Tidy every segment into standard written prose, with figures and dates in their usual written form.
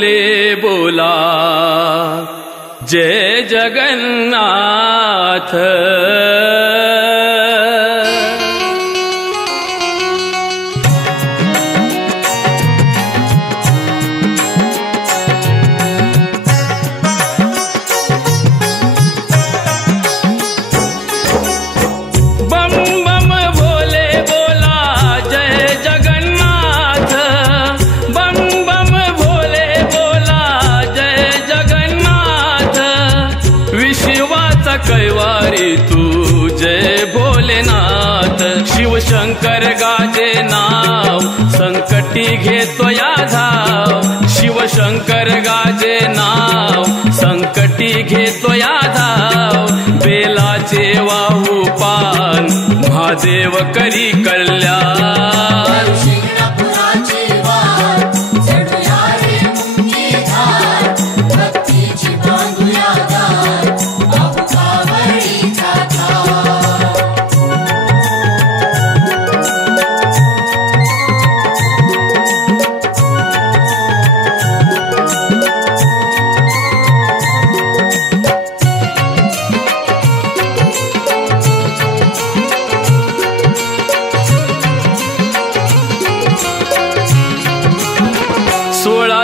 बोले बोला जय जगन्नाथ। कैवारी तू जय भोलेनाथ। शिवशंकर गाजे नाव संकटी घेतो या धाव। शिवशंकर गाजे नाव संकटी घेतो या धाव। बेलाचे वाहू पान महादेव करी कल्याण।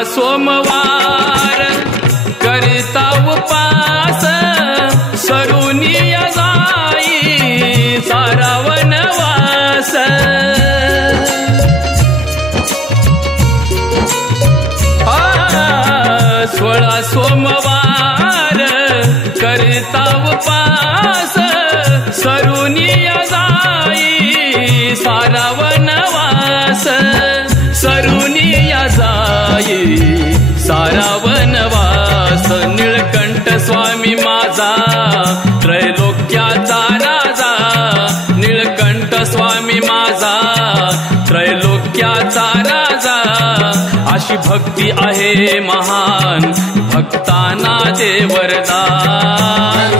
सोमवार करता उपास सरुनी जाई सारा वनवास। 16 सोमवार करता उपास सरुनी जाई सारा वनवास। सरुनी जाई सारा वनवास। निळकंठ स्वामी माझा त्रैलोक्याचा राजा। निळकंठ स्वामी माझा त्रैलोक्याचा राजा। अशी भक्ती आहे महान भक्तांना दे वरदान।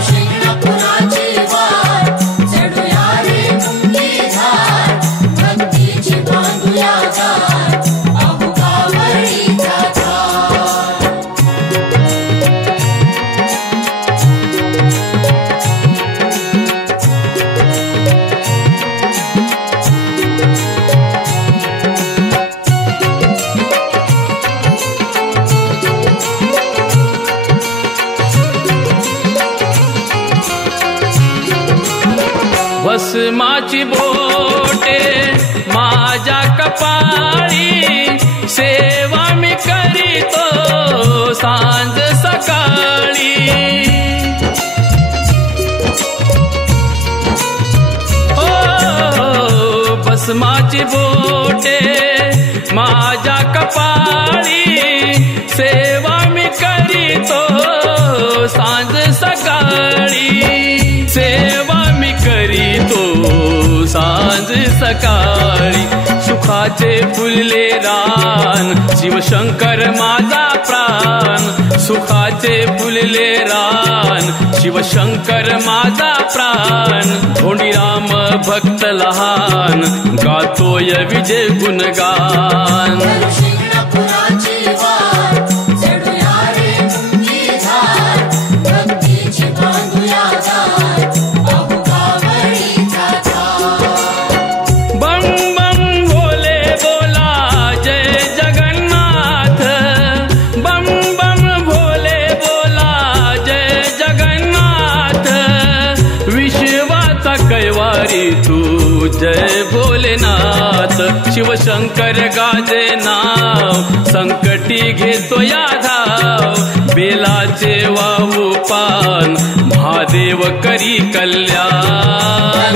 भस्माची बोटे माझ्या कपाळी सेवा मी करीतो सांज सकाळी। हो भस्माची बोटे माझ्या कपाळी सेवा मी करीतो सांज सकाळी। सेवा मी करीतो सांज सकाळी। सुखाचे फुलले रान शिवशंकर माझा प्राण। सुखाचे फुलले रान शिवशंकर माझा प्राण। धोंडीराम भक्त लहान गातोय विजय गुणगान। कैवारी तू जय भोलेनाथ। शिवशंकर गाजे नाव संकटी घेतो या धाव। बेलाचे वाहू पान महादेव करी कल्याण।